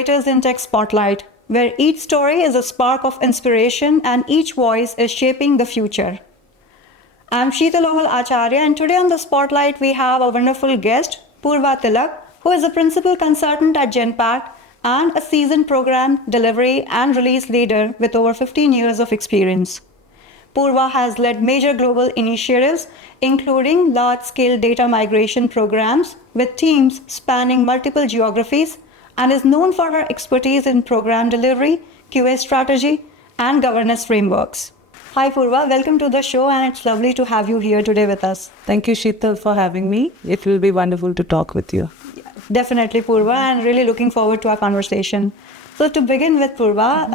Reuters in Tech Spotlight, where each story is a spark of inspiration and each voice is shaping the future. I'm Sheetalomal Acharya, and today on the Spotlight we have a wonderful guest, Purva Tilak, who is a principal consultant at Genpact and a seasoned program delivery and release leader with over 15 years of experience. Purva has led major global initiatives, including large-scale data migration programs with teams spanning multiple geographies, and is known for her expertise in program delivery, QA strategy, and governance frameworks. Hi Purva, welcome to the show, and it's lovely to have you here today with us. Thank you, Sheetal, for having me. It will be wonderful to talk with you. Definitely, Purva, and really looking forward to our conversation. So to begin with, Purva,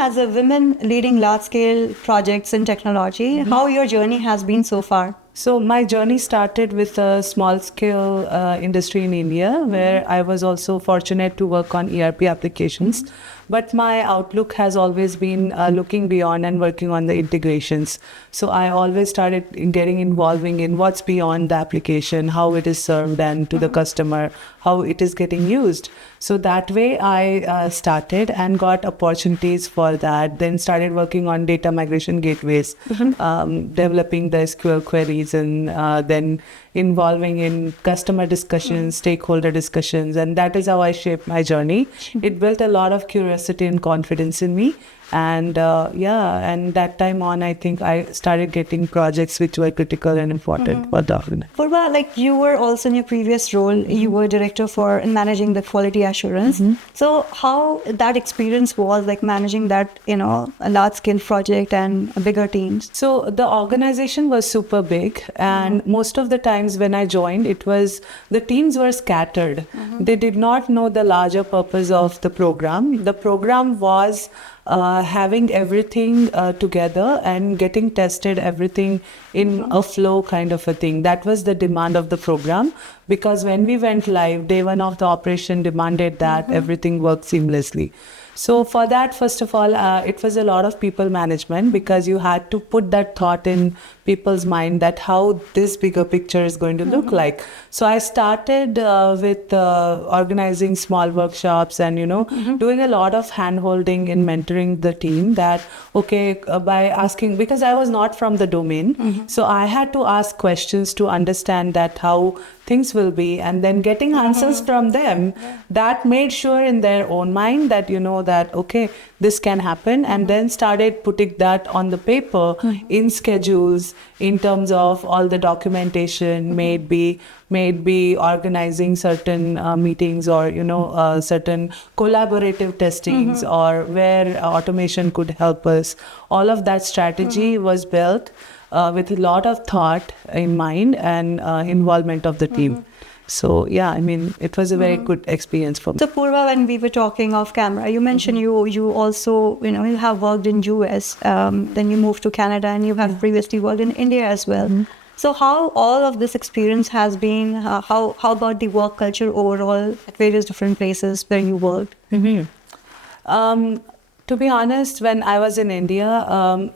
as a woman leading large-scale projects in technology, how your journey has been so far? So my journey started with a small-scale industry in India, where I was also fortunate to work on ERP applications. But my outlook has always been looking beyond and working on the integrations. So I always started getting involving in what's beyond the application, how it is served and to the customer, how it is getting used. So that way I started and got opportunities for that. Then started working on data migration gateways, developing the SQL queries, and then involving in customer discussions, stakeholder discussions, and that is how I shaped my journey. It built a lot of curiosity and confidence in me. And and that time on, I think I started getting projects which were critical and important for the organization. Purva, like you were also in your previous role, you were director for managing the quality assurance. So how that experience was, like managing that, a large scale project and bigger teams? So the organization was super big, and most of the times when I joined, it was the teams were scattered. They did not know the larger purpose of the program. The program was having everything together and getting tested, everything in a flow kind of a thing. That was the demand of the program, because when we went live, day one of the operation demanded that everything worked seamlessly. So for that, first of all, it was a lot of people management, because you had to put that thought in people's mind that how this bigger picture is going to look like. So I started with organizing small workshops and, doing a lot of hand-holding in mentoring the team that, by asking, because I was not from the domain, so I had to ask questions to understand that how things will be, and then getting answers from them that made sure in their own mind that, that, this can happen, and then started putting that on the paper in schedules, in terms of all the documentation, may be organizing certain meetings or, certain collaborative testings or where automation could help us. All of that strategy was built with a lot of thought in mind and involvement of the team. So it was a very good experience for me. So Purva, when we were talking off camera, you mentioned you also, you have worked in US, then you moved to Canada, and you have previously worked in India as well. So how all of this experience has been, how about the work culture overall at various different places where you worked? To be honest, when I was in India,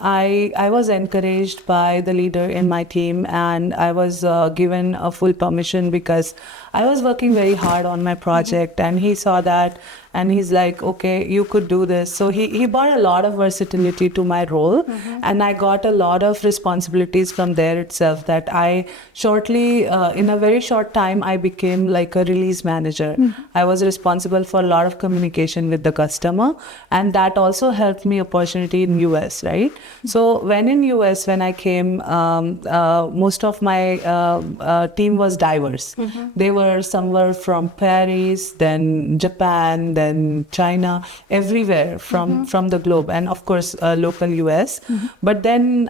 I was encouraged by the leader in my team, and I was given a full permission because I was working very hard on my project, and he saw that, and he's like, okay, you could do this. So he brought a lot of versatility to my role, and I got a lot of responsibilities from there itself, that I shortly, in a very short time, I became like a release manager. I was responsible for a lot of communication with the customer, and that also helped me opportunity in US, right? So when in US, when I came, most of my team was diverse. They were somewhere from Paris, then Japan, then China, everywhere from the globe, and of course local US. But then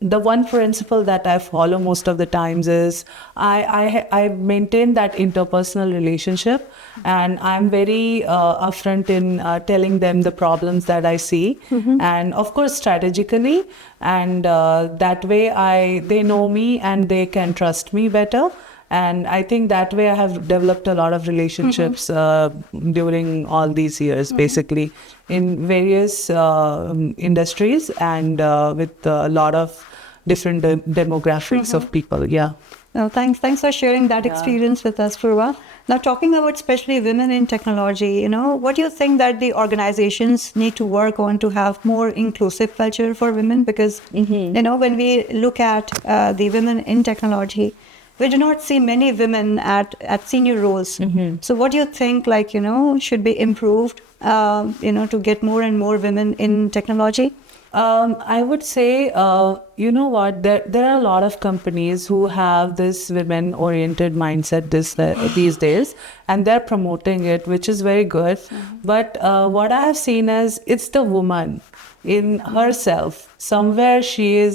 the one principle that I follow most of the times is I maintain that interpersonal relationship, and I'm very upfront in telling them the problems that I see, and of course strategically, and that way they know me and they can trust me better. And I think that way I have developed a lot of relationships during all these years, basically, in various industries and with a lot of different demographics of people. Yeah. Thanks for sharing that experience with us, Purva. Now, talking about especially women in technology, what do you think that the organizations need to work on to have more inclusive culture for women? Because, when we look at the women in technology, we do not see many women at senior roles. So what do you think, should be improved, to get more and more women in technology? I would say, you know what, there are a lot of companies who have this women-oriented mindset these days, and they're promoting it, which is very good. But what I have seen is it's the woman in herself. Somewhere she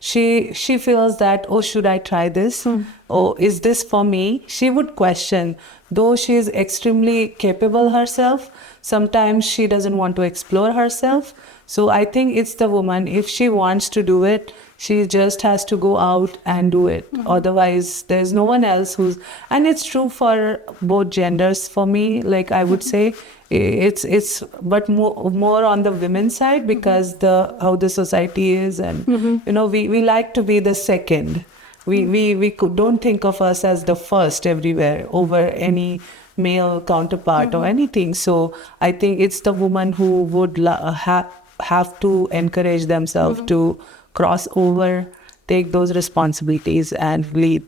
feels that, oh, should I try this? Oh, is this for me? She would question, though she is extremely capable herself. Sometimes she doesn't want to explore herself. So I think it's the woman. If she wants to do it, she just has to go out and do it. Otherwise, there's no one else and it's true for both genders for me. Like I would say, it's but more on the women's side, because how the society is, and we like to be the second. We don't think of us as the first everywhere over any male counterpart or anything. So I think it's the woman who would have to encourage themselves to cross over, take those responsibilities and lead,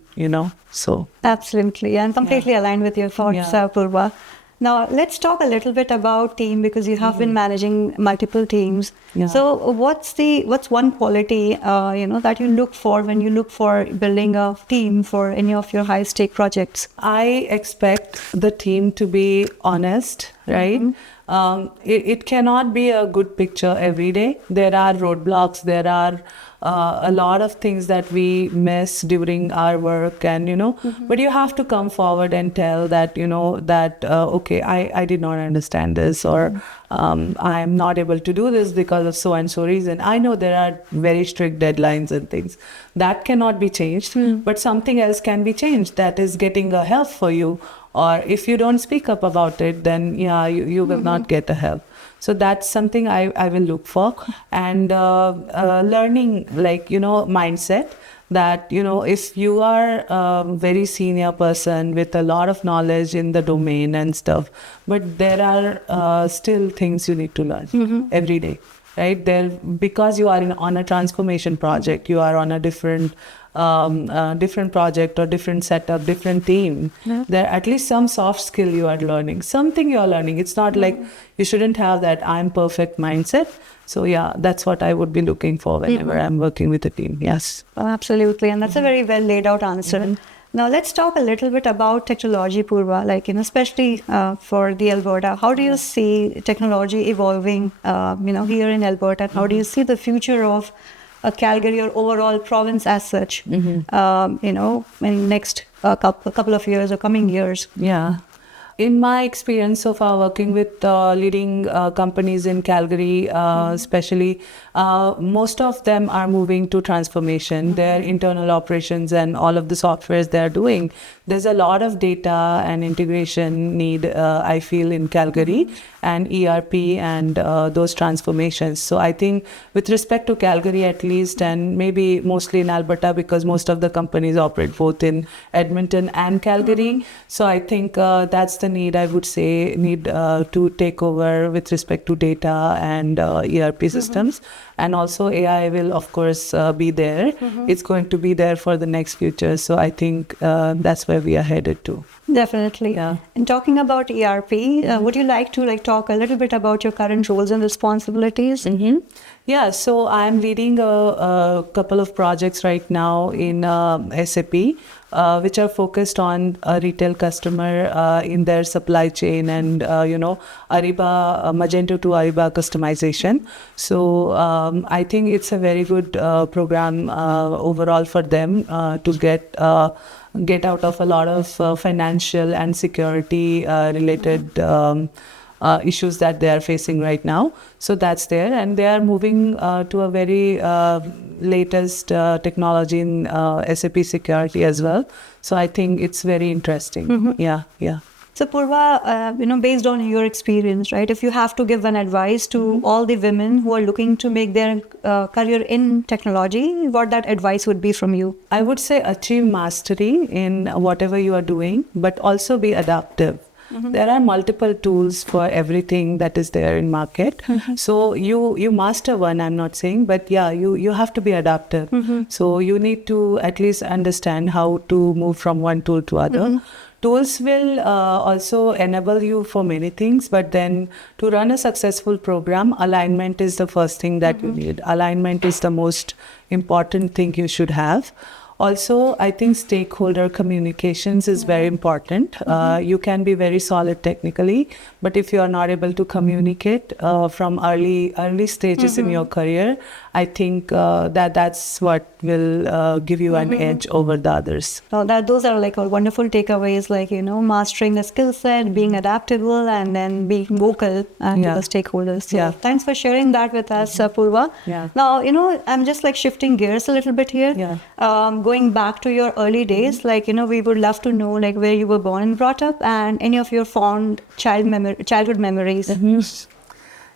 so. Absolutely, and completely aligned with your thoughts, Purva. Now, let's talk a little bit about team, because you have been managing multiple teams. So what's one quality, that you look for when you look for building a team for any of your high stake projects? I expect the team to be honest, right? It cannot be a good picture every day. There are roadblocks, there are a lot of things that we miss during our work, and but you have to come forward and tell that okay, I did not understand this, or I am not able to do this because of so and so reason. I know there are very strict deadlines and things that cannot be changed, but something else can be changed, that is getting a help for you. Or if you don't speak up about it, then you will not get a help. So that's something I will look for. And learning, mindset, that, if you are a very senior person with a lot of knowledge in the domain and stuff, but there are still things you need to learn every day, right? Because you are on a transformation project, you are on a different project or different setup, different team. There at least some soft skill you are learning, something you are learning. It's not like you shouldn't have that I'm perfect mindset. So that's what I would be looking for whenever I'm working with a team. Yes. Oh, absolutely. And that's a very well laid out answer. Now let's talk a little bit about technology, Purva, especially for the Alberta. How do you see technology evolving, here in Alberta? And how do you see the future of Calgary or overall province as such, in next couple of years or coming years? Yeah. In my experience so far working with leading companies in Calgary, especially, most of them are moving to transformation. Their internal operations and all of the softwares they're doing, there's a lot of data and integration need, I feel, in Calgary, and ERP and those transformations. So I think with respect to Calgary at least, and maybe mostly in Alberta, because most of the companies operate both in Edmonton and Calgary. So I think that's the need, I would say, to take over with respect to data and ERP systems. And also AI will, of course, be there. It's going to be there for the next future. So I think that's where we are headed to. Definitely. Yeah. And talking about ERP, would you like to talk a little bit about your current roles and responsibilities? Yeah, so I'm leading a couple of projects right now in SAP, which are focused on a retail customer in their supply chain and, Ariba, Magento to Ariba customization. So I think it's a very good program overall for them to get out of a lot of financial and security related issues that they are facing right now. So that's there, and they are moving to a very latest technology in SAP security as well. So I think it's very interesting. Yeah. So Purva, based on your experience, right, if you have to give an advice to all the women who are looking to make their career in technology, what that advice would be from you? I would say achieve mastery in whatever you are doing, but also be adaptive. There are multiple tools for everything that is there in market. So you master one, I'm not saying, but yeah, you have to be adaptive. So you need to at least understand how to move from one tool to other. Tools will also enable you for many things, but then to run a successful program, alignment is the first thing that you need. Alignment is the most important thing you should have. Also, I think stakeholder communications is very important. You can be very solid technically, but if you are not able to communicate from early stages in your career, I think that's what will give you an edge over the others. So those are like wonderful takeaways, like, mastering the skill set, being adaptable, and then being vocal to the stakeholders. So thanks for sharing that with us, Purva. Yeah. Now, I'm just like shifting gears a little bit here. Yeah. Going back to your early days, like, we would love to know like where you were born and brought up and any of your fond childhood memories.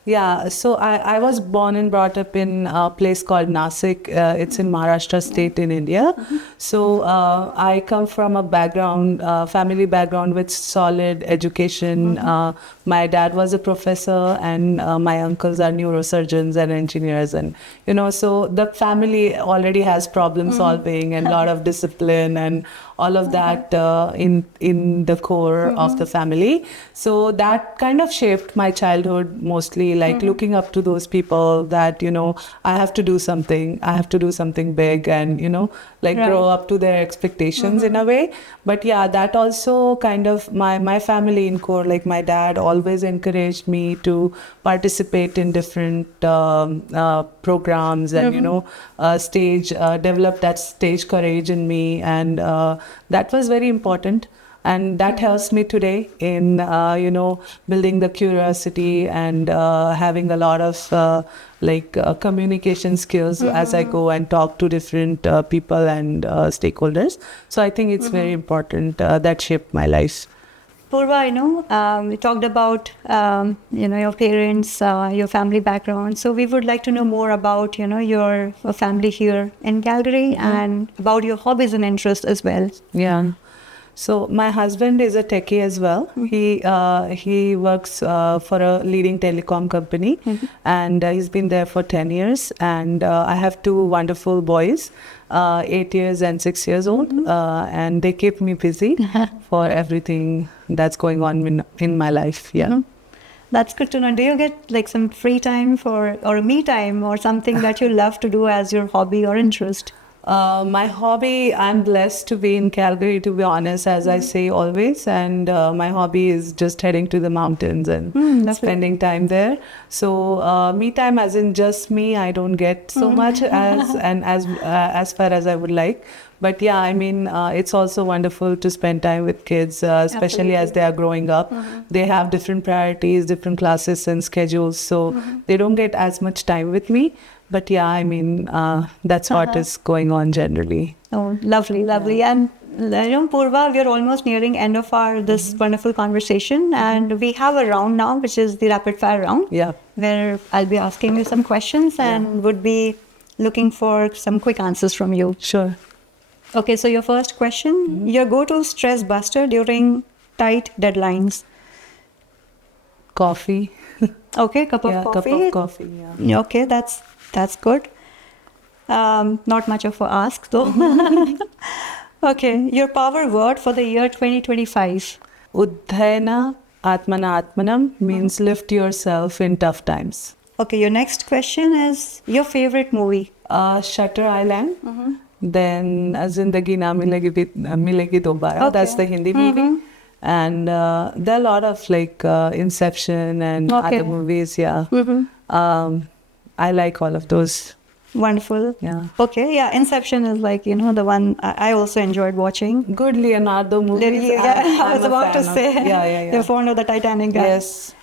Yeah, so I was born and brought up in a place called Nasik. It's in Maharashtra state in India. So I come from a family background with solid education. My dad was a professor and my uncles are neurosurgeons and engineers. And, so the family already has problem solving and a lot of discipline and all of that in the core of the family. So that kind of shaped my childhood mostly, like looking up to those people that, I have to do something big and, grow up to their expectations in a way. But yeah, that also kind of my family in core, like my dad always encouraged me to participate in different programs and, develop that stage courage in me. And that was very important. And that helps me today in, building the curiosity and having a lot of communication skills as I go and talk to different people and stakeholders. So I think it's very important that shaped my life. Purva, we talked about, your parents, your family background. So we would like to know more about, your family here in Calgary and about your hobbies and interests as well. Yeah. So my husband is a techie as well. He works for a leading telecom company, and he's been there for 10 years. And I have two wonderful boys, 8 years and 6 years old, and they keep me busy for everything that's going on in my life. Yeah. That's good to know. Do you get like some free time or me time or something that you love to do as your hobby or interest? My hobby, I'm blessed to be in Calgary, to be honest, as I say always. And my hobby is just heading to the mountains and spending time there. So me time, as in just me, I don't get so much as far as I would like. But yeah, I mean, it's also wonderful to spend time with kids, especially as they are growing up. They have different priorities, different classes and schedules. So they don't get as much time with me. But yeah, I mean, that's what is going on generally. Oh, lovely. Yeah. And Purva, we are almost nearing end of this wonderful conversation. And we have a round now, which is the rapid fire round. Yeah. Where I'll be asking you some questions and would be looking for some quick answers from you. Sure. Okay, so your first question, your go-to stress buster during tight deadlines. Coffee. Okay, cup of coffee, yeah. Okay, that's good. Not much of a ask though. Okay, your power word for the year 2025. Uddhayana Atmana Atmanam means lift yourself in tough times. Okay, your next question is your favorite movie. Shutter Island. Then Zindagi Na Milegi Dobara. Okay. That's the Hindi movie. And there are a lot of Inception and other movies. Yeah. I like all of those. Wonderful. Yeah. Okay. Yeah. Inception is the one I also enjoyed watching. Good Leonardo movies. I was about to say. Yeah. You're fond of the Titanic guy. Yes.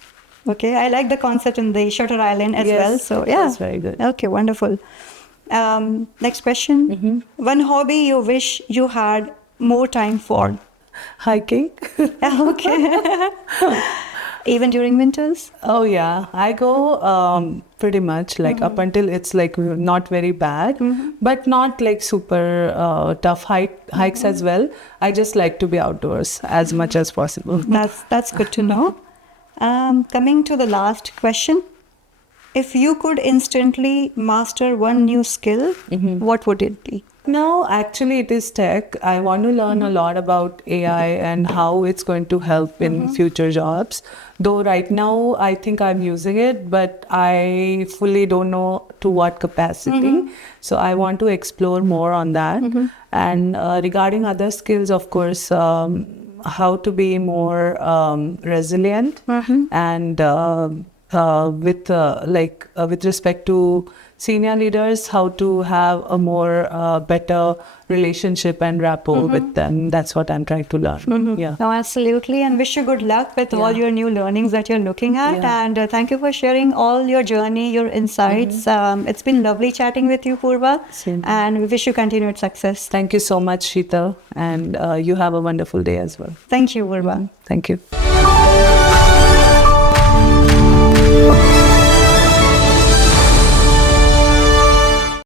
Okay. I like the concept in the Shutter Island as well. So yeah. That's very good. Okay. Wonderful. Next question. One hobby you wish you had more time for. Hiking. Okay. Even during winters? Oh yeah, I go pretty much like up until it's like not very bad, but not like super tough hikes as well. I just like to be outdoors as much as possible. That's good to know. Coming to the last question. If you could instantly master one new skill, what would it be? No, actually, it is tech. I want to learn a lot about AI and how it's going to help in future jobs. Though right now, I think I'm using it, but I fully don't know to what capacity. So I want to explore more on that. And regarding other skills, of course, how to be more resilient and with respect to senior leaders, how to have a more better relationship and rapport with them. That's what I'm trying to learn. Yeah. No, absolutely. And wish you good luck with all your new learnings that you're looking at. Yeah. And thank you for sharing all your journey, your insights. It's been lovely chatting with you, Purva. Same. And we wish you continued success. Thank you so much, Sheetal. And you have a wonderful day as well. Thank you, Purva. Thank you.